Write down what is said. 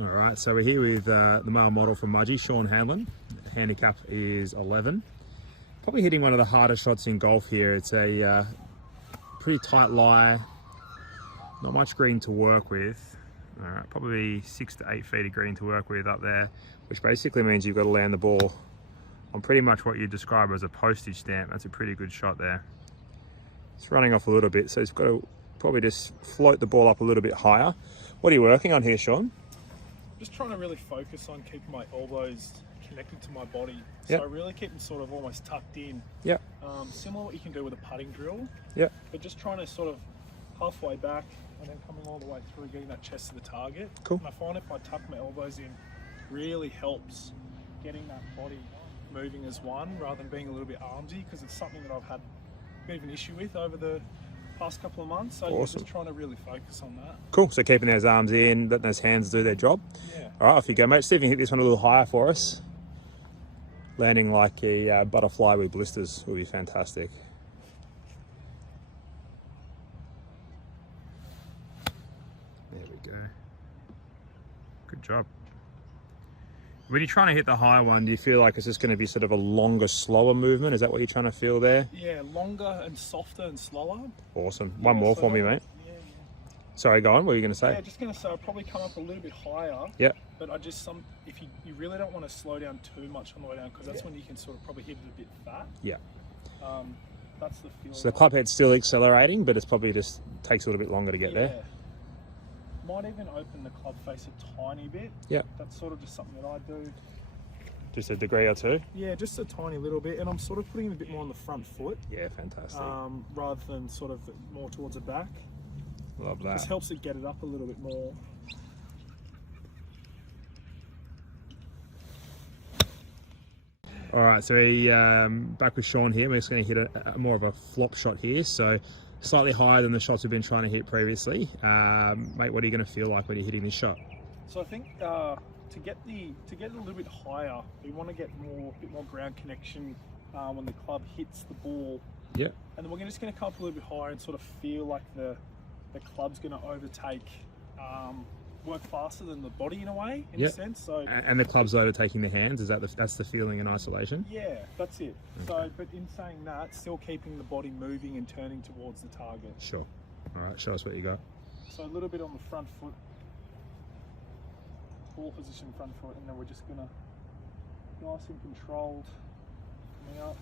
All right, so we're here with the male model from Mudgee, Sean Handlin. Handicap is 11. Probably hitting one of the hardest shots in golf here. It's a pretty tight lie, not much green to work with. All right, probably 6 to 8 feet of green to work with up there, which basically means you've got to land the ball on pretty much what you describe as a postage stamp. That's a pretty good shot there. It's running off a little bit, so it's got to probably just float the ball up a little bit higher. What are you working on here, Sean? Just trying to really focus on keeping my elbows connected to my body. Yep. So really keep them sort of almost tucked in. Yeah. Similar to what you can do with a putting drill. Yeah. But just trying to sort of halfway back and then coming all the way through, getting that chest to the target. Cool. And I find if I tuck my elbows in, really helps getting that body moving as one rather than being a little bit armsy, because it's something that I've had a bit of an issue with over the past couple of months. So awesome. Just trying to really focus on that. Cool, so keeping those arms in, letting those hands do their job. Yeah. All right, off you go, mate. See if you can hit this one a little higher for us. Landing like a butterfly with blisters will be fantastic. There we go. Good job. When you're trying to hit the high one, do you feel like it's just going to be sort of a longer, slower movement? Is that what you're trying to feel there? Yeah, longer and softer and slower. Awesome. One more for me, mate. Yeah. Sorry, go on. What were you going to say? Yeah, just going to say I'll probably come up a little bit higher. Yeah. But if you really don't want to slow down too much on the way down, because that's when you can sort of probably hit it a bit fat. Yeah. That's the feeling. So the club head's still accelerating, but it's probably just takes a little bit longer to get there. Might even open the club face a tiny bit. Yeah. That's sort of just something that I do. Just a degree or two? Yeah, just a tiny little bit. And I'm sort of putting it a bit more on the front foot. Yeah, fantastic. Rather than sort of more towards the back. Love that. Just helps it get it up a little bit more. All right, so back with Sean here. We're just going to hit a more of a flop shot here. So slightly higher than the shots we've been trying to hit previously. Mate, what are you going to feel like when you're hitting this shot? So I think to get it a little bit higher, we want to get a bit more ground connection when the club hits the ball. Yeah. And then we're just going to come up a little bit higher and sort of feel like the club's going to overtake, work faster than the body in a way, in a sense. So. And the club's overtaking the hands. Is that's the feeling in isolation? Yeah, that's it. Okay. So, but in saying that, still keeping the body moving and turning towards the target. Sure. All right, show us what you got. So a little bit on the front foot, ball position front foot, and then we're just gonna nice and controlled coming up.